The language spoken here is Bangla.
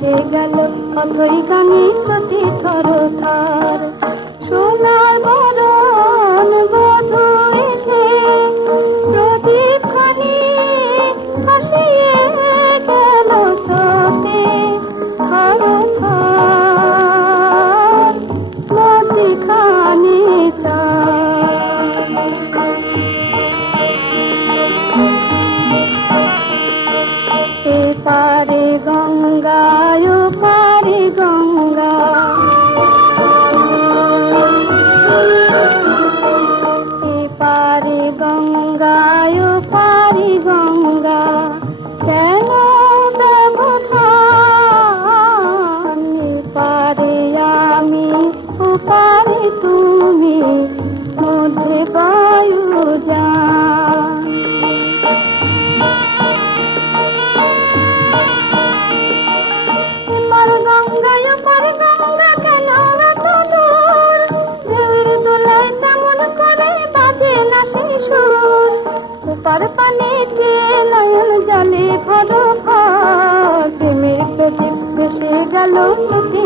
ভেসে গেল অথই গানে স্রোতে থরথর। সোনার বরণ বধূ এসে প্রদীপ খানি ভাসিয়ে গেল স্রোতে থরথর। মধ্যখানে চাঁদ, এপারে গঙ্গা ওপারে গঙ্গা, এপারে গঙ্গা ওপারে গঙ্গা, কেন ব্যবধান? এপারে আমি ওপারে তুমি, মধ্যে বায়ু যান। এপার গঙ্গায় ওপার গঙ্গা, কেন এত দূর? ঢেউয়ের দোলায় তেমন করে বাজে না সেই সুর। ওপার পানিতে নয়ন জলে ভর ভর, প্রেমের প্রদীপ ভেসে গেল স্রোতে